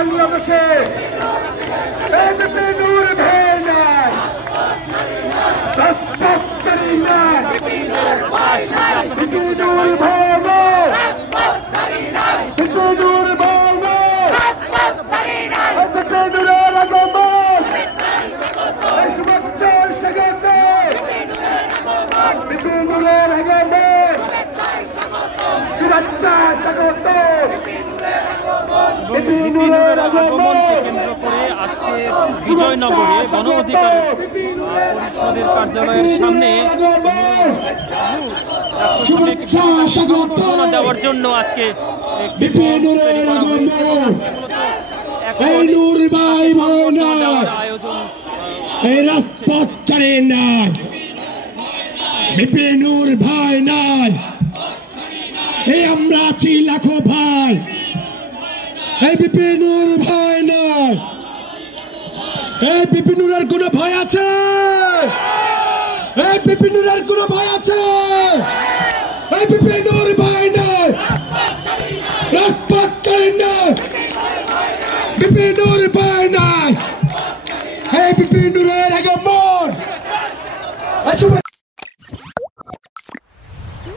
বাংলাদেশে নূর ভাই নাই, রাজপথচারী নাই, নূর ভাই নাই, নূর ভাই নাই, নূরের আগমন, শুভেচ্ছা স্বাগত, নূরের আগমন, শুভেচ্ছা স্বাগত। বিপিনুরের আগমনকে কেন্দ্র করে আজকে বিজয়নগরে গণ অধিকার পরিষদের কার্যালয়ের সামনে ঘোষণা দেওয়ার জন্য আজকে বিপিনুর ভাই নাই, এই আমরা আছি লাখো ভাই, এই বিপিনুর ভাই নাই, এই বিপিনুরের কোন ভয় আছে? এই বিপিনুরের কোন ভয় আছে? এই বিপিনুর ভাই নাই, রাজপথচারী নাই, বিপিনুর ভাই নাই, এই বিপিনুরের আগমন,